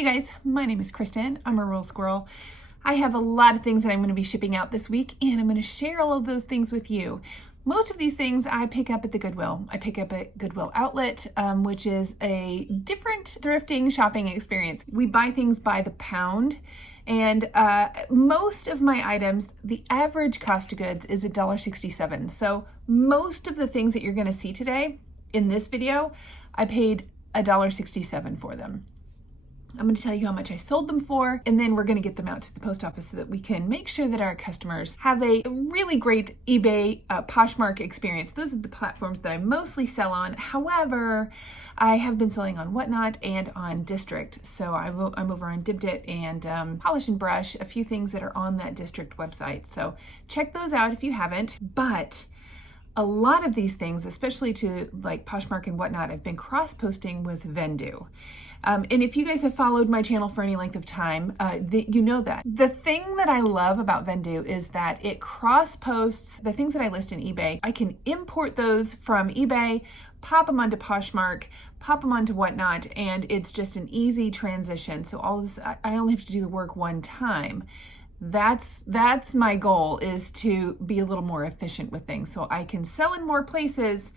you guys, my name is Kristin. I'm ARuralSquirrel. I have a lot of things that I'm going to be shipping out this week, and I'm going to share all of those things with you. Most of these things I pick up at the Goodwill. I pick up at Goodwill Outlet, which is a different thrifting shopping experience. We buy things by the pound, and most of my items, the average cost of goods is $1.67. So most of the things that you're going to see today in this video, I paid $1.67 for them. I'm going to tell you how much I sold them for, and then we're going to get them out to the post office so that we can make sure that our customers have a really great eBay, Poshmark experience. Those are the platforms that I mostly sell on. However, I have been selling on Whatnot and on District. So I'm over on Dibdit and Polish and Brush, a few things that are on that District website. So check those out if you haven't. But a lot of these things, especially to like Poshmark and Whatnot, I've been cross-posting with Vendoo. And if you guys have followed my channel for any length of time, you know that. The thing that I love about Vendoo is that it cross-posts the things that I list in eBay. I can import those from eBay, pop them onto Poshmark, pop them onto Whatnot, and it's just an easy transition. So all this, I only have to do the work one time. That's my goal, is to be a little more efficient with things so I can sell in more places,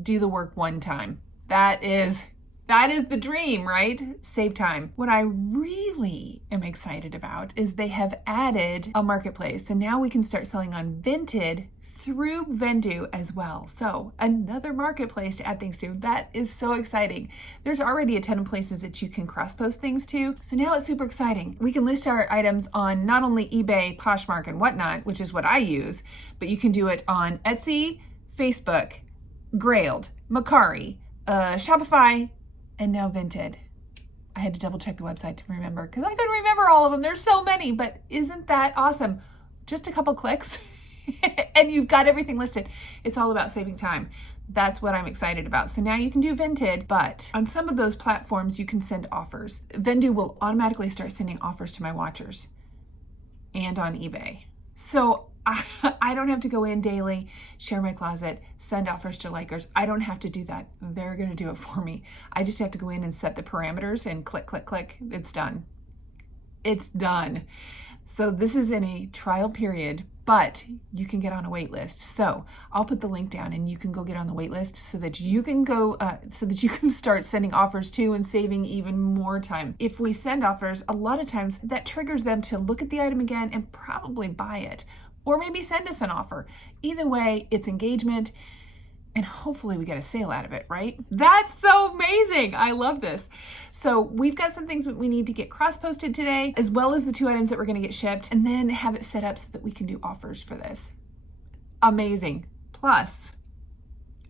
do the work one time. That is the dream, right? Save time. What I really am excited about is they have added a marketplace, and now we can start selling on Vinted through Vendoo as well. So another marketplace to add things to. That is so exciting. There's already a ton of places that you can cross-post things to. So now it's super exciting. We can list our items on not only eBay, Poshmark, and Whatnot, which is what I use, but you can do it on Etsy, Facebook, Grailed, Mercari, Shopify, and now Vinted. I had to double check the website to remember because I couldn't remember all of them. There's so many, but isn't that awesome? Just a couple clicks and you've got everything listed. It's all about saving time. That's what I'm excited about. So now you can do Vinted, but on some of those platforms, you can send offers. Vendoo will automatically start sending offers to my watchers and on eBay. So I don't have to go in daily, share my closet, send offers to likers. I don't have to do that. They're going to do it for me. I just have to go in and set the parameters and click, click, click. It's done. It's done. So this is in a trial period, but you can get on a wait list. So I'll put the link down and you can go get on the wait list so that you can go, so that you can start sending offers too and saving even more time. If we send offers, a lot of times that triggers them to look at the item again and probably buy it. Or maybe send us an offer. Either way, it's engagement, and hopefully we get a sale out of it, right? That's so amazing. I love this. So we've got some things that we need to get cross-posted today, as well as the 2 items that we're gonna get shipped, and then have it set up so that we can do offers for this. Amazing. Plus,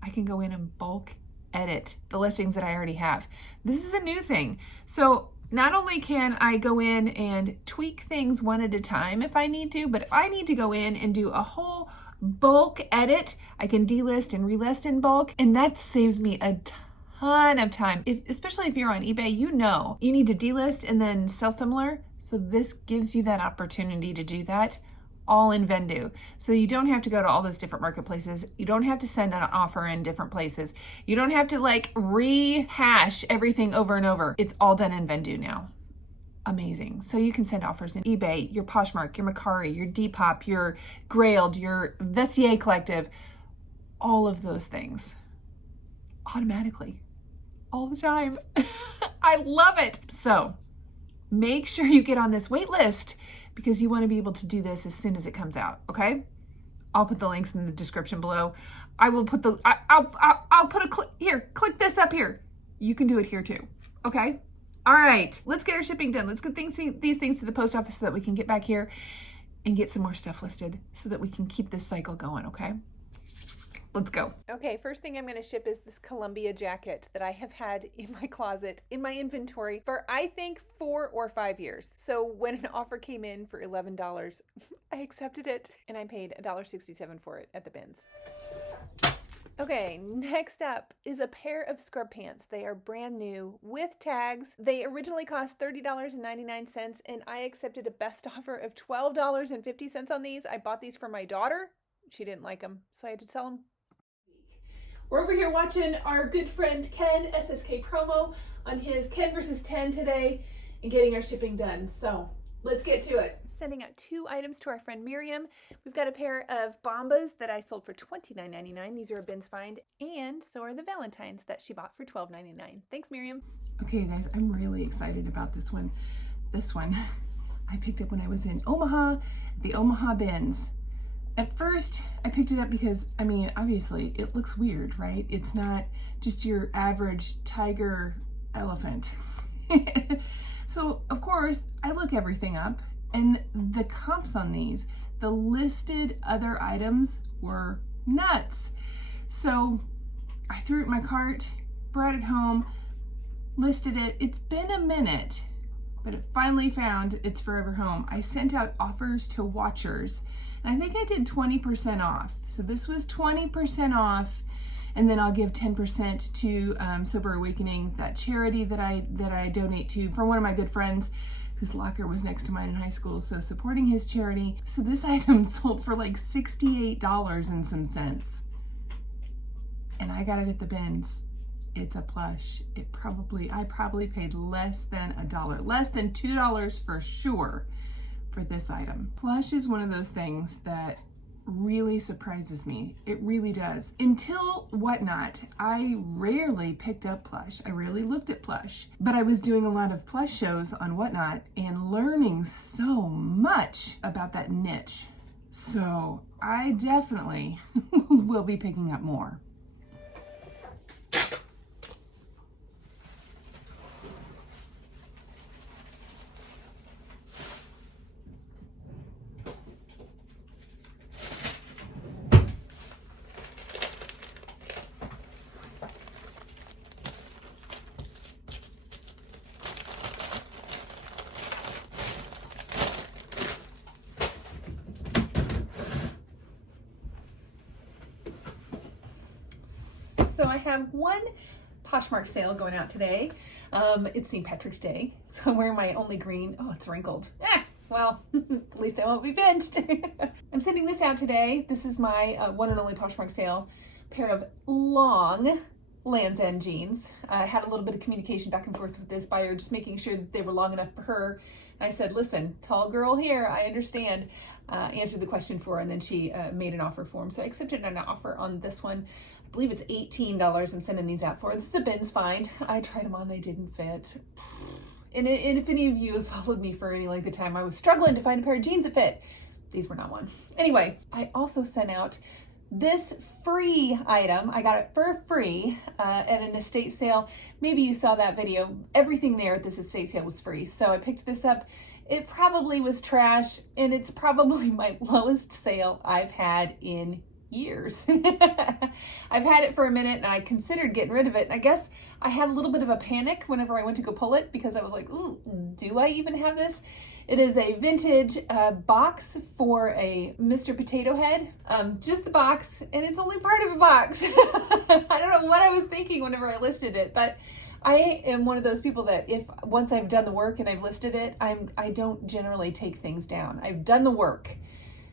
I can go in and bulk edit the listings that I already have. This is a new thing. So not only can I go in and tweak things one at a time if I need to, but if I need to go in and do a whole bulk edit, I can delist and relist in bulk, and that saves me a ton of time. Especially if you're on eBay, you know you need to delist and then sell similar. So this gives you that opportunity to do that all in Vendoo. So you don't have to go to all those different marketplaces. You don't have to send an offer in different places. You don't have to like rehash everything over and over. It's all done in Vendoo now. Amazing. So you can send offers in eBay, your Poshmark, your Mercari, your Depop, your Grailed, your Vestiaire Collective, all of those things automatically, all the time. I love it. So make sure you get on this wait list because you want to be able to do this as soon as it comes out, okay? I'll put the links in the description below. I will put the, I'll put a click here, click this up here. You can do it here too, okay? All right, let's get our shipping done. Let's get these things to the post office so that we can get back here and get some more stuff listed so that we can keep this cycle going, okay? Let's go. Okay, first thing I'm going to ship is this Columbia jacket that I have had in my closet, in my inventory for I think 4 or 5 years. So when an offer came in for $11, I accepted it and I paid $1.67 for it at the bins. Okay, next up is a pair of scrub pants. They are brand new with tags. They originally cost $30.99 and I accepted a best offer of $12.50 on these. I bought these for my daughter. She didn't like them, so I had to sell them. We're over here watching our good friend Ken SSK promo on his Ken vs. 10 today, and getting our shipping done. So let's get to it. Sending out 2 items to our friend Miriam. We've got a pair of Bombas that I sold for $29.99. These are a bins find, and so are the Valentines that she bought for $12.99. Thanks, Miriam. Okay, you guys, I'm really excited about this one. This one I picked up when I was in Omaha, the Omaha bins. At first, I picked it up because, I mean, obviously, it looks weird, right? It's not just your average tiger elephant. So, of course, I look everything up, and the comps on these, the listed other items were nuts. So, I threw it in my cart, brought it home, listed it. It's been a minute, but it finally found its forever home. I sent out offers to watchers, and I think I did 20% off. So this was 20% off, and then I'll give 10% to Sober Awakening, that charity that I donate to for one of my good friends whose locker was next to mine in high school. So supporting his charity. So this item sold for like $68 and some cents, and I got it at the bins. It's a plush. I probably paid less than $1, less than $2 for sure for this item. Plush is one of those things that really surprises me. It really does. Until Whatnot, I rarely picked up plush. I rarely looked at plush, but I was doing a lot of plush shows on Whatnot and learning so much about that niche. So I definitely will be picking up more. So I have one Poshmark sale going out today. It's St. Patrick's Day, so I'm wearing my only green. Oh, it's wrinkled. Well, at least I won't be pinched. I'm sending this out today. This is my one and only Poshmark sale. Pair of long Land's End jeans. I had a little bit of communication back and forth with this buyer, just making sure that they were long enough for her. And I said, listen, tall girl here, I understand. Answered the question for her, and then she made an offer for him. So I accepted an offer on this one. I believe it's $18 I'm sending these out for. This is a bins find. I tried them on, they didn't fit. And if any of you have followed me for any length of time, I was struggling to find a pair of jeans that fit. These were not one. Anyway, I also sent out this free item. I got it for free at an estate sale. Maybe you saw that video. Everything there at this estate sale was free. So I picked this up. It probably was trash, and it's probably my lowest sale I've had in years. I've had it for a minute, and I considered getting rid of it. I guess I had a little bit of a panic whenever I went to go pull it, because I was like, ooh, do I even have this? It is a vintage box for a Mr. Potato Head. Just the box, and it's only part of a box. I don't know what I was thinking whenever I listed it, but I am one of those people that once I've done the work and I've listed it, I don't generally take things down. I've done the work.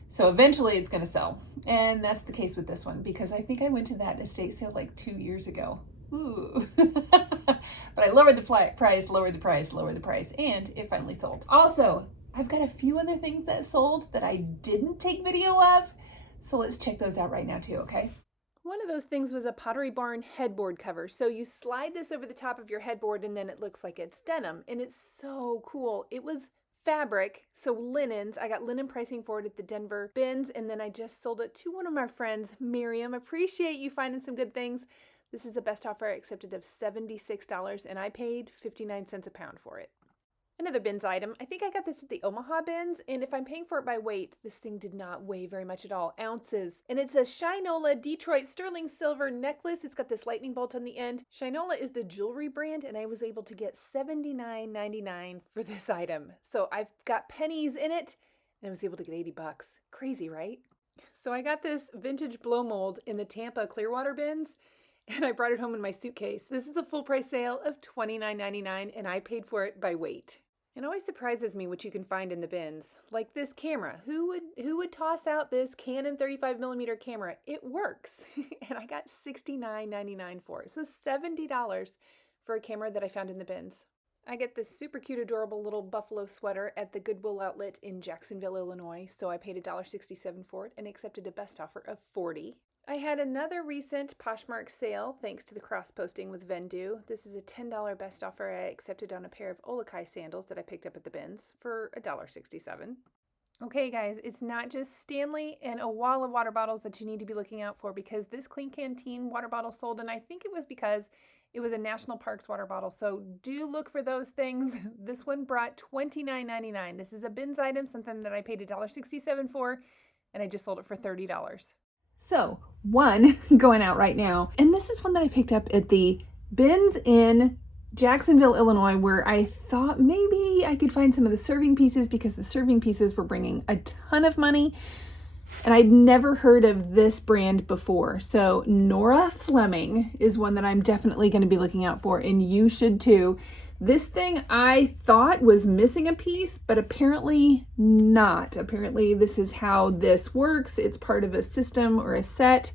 So eventually it's going to sell. And that's the case with this one, because I think I went to that estate sale like 2 years ago. Ooh. But I lowered the price, lowered the price, lowered the price, and it finally sold. Also, I've got a few other things that sold that I didn't take video of. So let's check those out right now too, okay? One of those things was a Pottery Barn headboard cover. So you slide this over the top of your headboard, and then it looks like it's denim, and it's so cool. It was fabric, so linens. I got linen pricing for it at the Denver bins, and then I just sold it to one of my friends, Miriam. Appreciate you finding some good things. This is the best offer I accepted of $76, and I paid 59 cents a pound for it. Another bins item. I think I got this at the Omaha bins, and if I'm paying for it by weight, this thing did not weigh very much at all. Ounces. And it's a Shinola Detroit sterling silver necklace. It's got this lightning bolt on the end. Shinola is the jewelry brand, and I was able to get $79.99 for this item. So I've got pennies in it, and I was able to get $80. Crazy, right? So I got this vintage blow mold in the Tampa Clearwater bins, and I brought it home in my suitcase. This is a full price sale of $29.99, and I paid for it by weight. It always surprises me what you can find in the bins. Like this camera. Who would toss out this Canon 35mm camera? It works. And I got $69.99 for it. So $70 for a camera that I found in the bins. I get this super cute, adorable little buffalo sweater at the Goodwill outlet in Jacksonville, Illinois, so I paid $1.67 for it and accepted a best offer of $40. I had another recent Poshmark sale thanks to the cross-posting with Vendoo. This is a $10 best offer I accepted on a pair of Olakai sandals that I picked up at the bins for $1.67. Okay guys, it's not just Stanley and a wall of water bottles that you need to be looking out for, because this Clean Canteen water bottle sold, and I think it was because it was a National Parks water bottle, so do look for those things. This one brought $29.99. This is a bins item, something that I paid $1.67 for, and I just sold it for $30. So, one going out right now, and this is one that I picked up at the bins in Jacksonville, Illinois, where I thought maybe I could find some of the serving pieces, because the serving pieces were bringing a ton of money, and I'd never heard of this brand before. So Nora Fleming is one that I'm definitely going to be looking out for, and you should too. This thing I thought was missing a piece, but apparently not. Apparently this is how this works. It's part of a system or a set.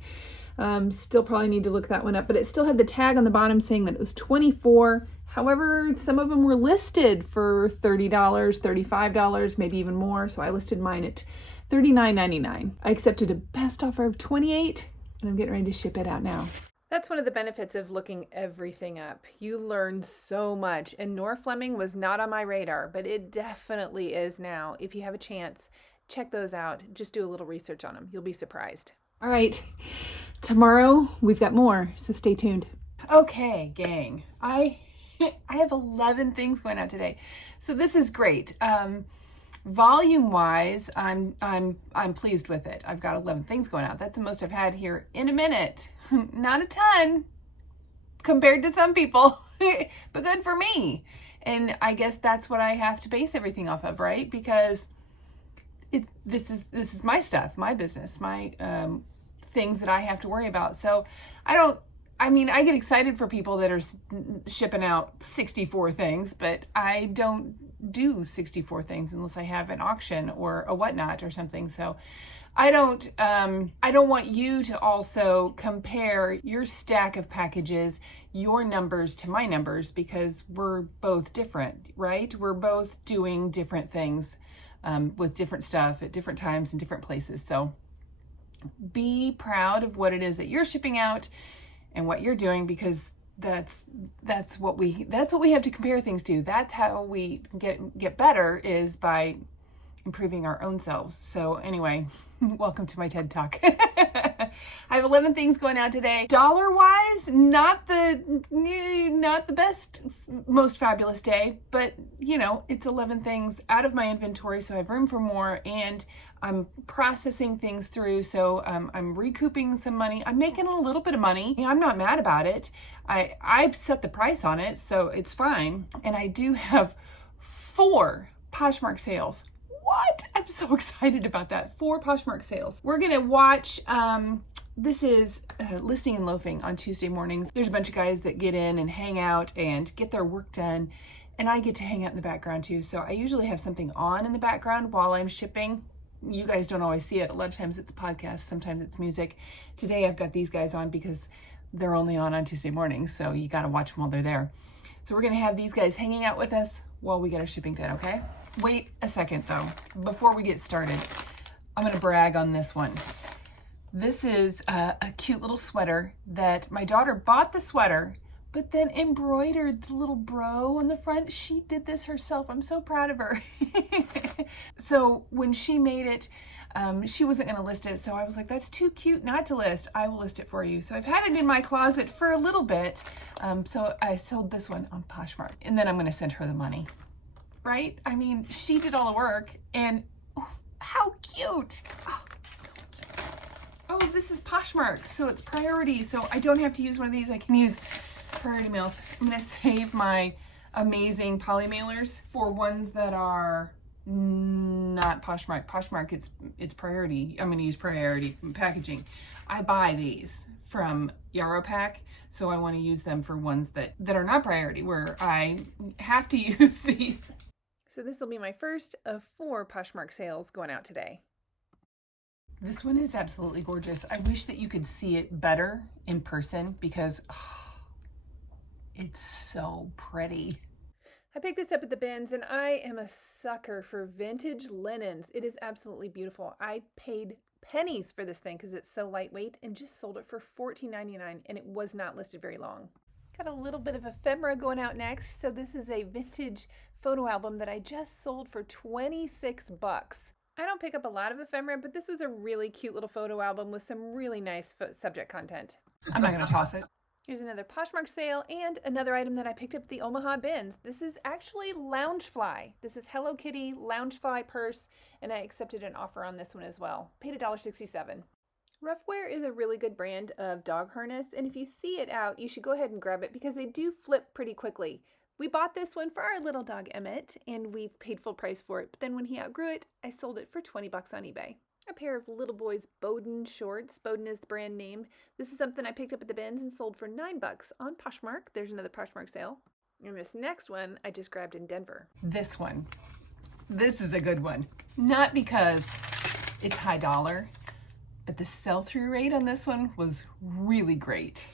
Still probably need to look that one up, but it still had the tag on the bottom saying that it was $24. However, some of them were listed for $30, $35, maybe even more. So I listed mine at $39.99. I accepted a best offer of $28, and I'm getting ready to ship it out now. That's one of the benefits of looking everything up. You learn so much, and Nora Fleming was not on my radar, but it definitely is now. If you have a chance, check those out. Just do a little research on them. You'll be surprised. All right, tomorrow we've got more, so stay tuned. Okay, gang, I have 11 things going out today, so this is great. Volume wise, I'm pleased with it. I've got 11 things going out. That's the most I've had here in a minute. Not a ton compared to some people, but good for me. And I guess that's what I have to base everything off of, right? Because this is my stuff, my business, my things that I have to worry about. So I get excited for people that are shipping out 64 things, but I don't do 64 things unless I have an auction or a whatnot or something. So I don't want you to also compare your stack of packages, your numbers to my numbers, because we're both different, right? We're both doing different things with different stuff at different times and different places. So be proud of what it is that you're shipping out and what you're doing, because that's what we have to compare things to. That's how we get better, is by improving our own selves. So anyway, welcome to my TED Talk. I have 11 things going out today. Dollar wise, not the best, most fabulous day, but it's 11 things out of my inventory, so I have room for more, and I'm processing things through. So I'm recouping some money. I'm making a little bit of money. I'm not mad about it. I've set the price on it, so it's fine. And I do have 4 Poshmark sales. What? I'm so excited about that. 4 Poshmark sales. We're gonna watch, this is Listing and Loafing on Tuesday mornings. There's a bunch of guys that get in and hang out and get their work done, and I get to hang out in the background too. So I usually have something on in the background while I'm shipping. You guys don't always see it. A lot of times it's podcasts, sometimes it's music. Today I've got these guys on because they're only on Tuesday mornings, so you gotta watch them while they're there. So we're gonna have these guys hanging out with us while we get our shipping done, okay? Wait a second though, before we get started, I'm gonna brag on this one. This is a cute little sweater that my daughter bought the sweater, but then embroidered the little bro on the front. She did this herself. I'm so proud of her. So when she made it, she wasn't gonna list it, so I was like, that's too cute not to list. I will list it for you. So I've had it in my closet for a little bit. So I sold this one on Poshmark, and then I'm gonna send her the money. Right? I mean, she did all the work, and how cute. Oh, so cute. Oh, this is Poshmark, so it's priority, so I don't have to use one of these. I can use priority mail. I'm gonna save my amazing Polymailers for ones that are not Poshmark. Poshmark, it's priority. I'm gonna use priority packaging. I buy these from JiaroPack, so I wanna use them for ones that are not priority, where I have to use these. So this will be my first of 4 Poshmark sales going out today. This one is absolutely gorgeous. I wish that you could see it better in person, because it's so pretty. I picked this up at the bins, and I am a sucker for vintage linens. It is absolutely beautiful. I paid pennies for this thing because it's so lightweight and just sold it for $14.99, and it was not listed very long. Got a little bit of ephemera going out next. So this is a vintage photo album that I just sold for 26 bucks. I don't pick up a lot of ephemera, but this was a really cute little photo album with some really nice subject content. I'm not going to toss it. Here's another Poshmark sale and another item that I picked up at the Omaha bins. This is actually Loungefly. This is Hello Kitty Loungefly purse, and I accepted an offer on this one as well. Paid $1.67. Roughwear is a really good brand of dog harness, and if you see it out, you should go ahead and grab it because they do flip pretty quickly. We bought this one for our little dog Emmett, and we've paid full price for it, but then when he outgrew it, I sold it for 20 bucks on eBay. A pair of little boys Bowden shorts. Bowden is the brand name. This is something I picked up at the bins and sold for 9 bucks on Poshmark. There's another Poshmark sale. And this next one I just grabbed in Denver. This one. This is a good one. Not because it's high dollar, but the sell-through rate on this one was really great.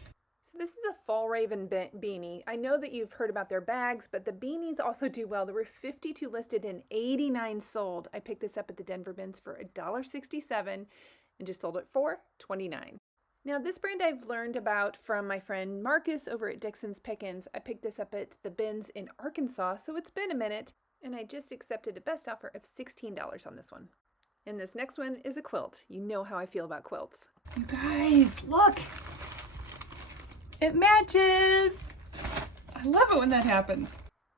So this is a Fall Raven beanie. I know that you've heard about their bags, but the beanies also do well. There were 52 listed and 89 sold. I picked this up at the Denver bins for $1.67 and just sold it for $29. Now this brand I've learned about from my friend Marcus over at Dixon's Pickens. I picked this up at the bins in Arkansas, so it's been a minute, and I just accepted a best offer of $16 on this one. And this next one is a quilt. You know how I feel about quilts. You guys, look! It matches! I love it when that happens.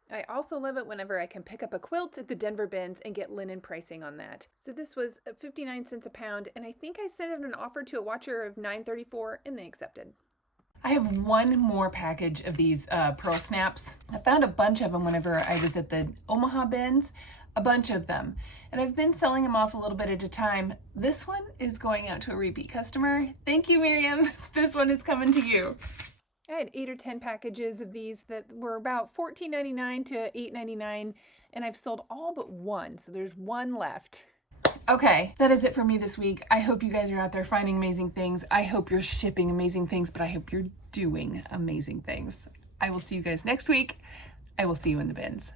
I also love it whenever I can pick up a quilt at the Denver bins and get linen pricing on that. So this was 59 cents a pound, and I think I sent out an offer to a watcher of $9.34, and they accepted. I have one more package of these pearl snaps. I found a bunch of them whenever I was at the Omaha bins, a bunch of them. And I've been selling them off a little bit at a time. This one is going out to a repeat customer. Thank you, Miriam. This one is coming to you. I had 8 or 10 packages of these that were about $14.99 to $8.99, and I've sold all but one, so there's one left. Okay, that is it for me this week. I hope you guys are out there finding amazing things. I hope you're shipping amazing things, but I hope you're doing amazing things. I will see you guys next week. I will see you in the bins.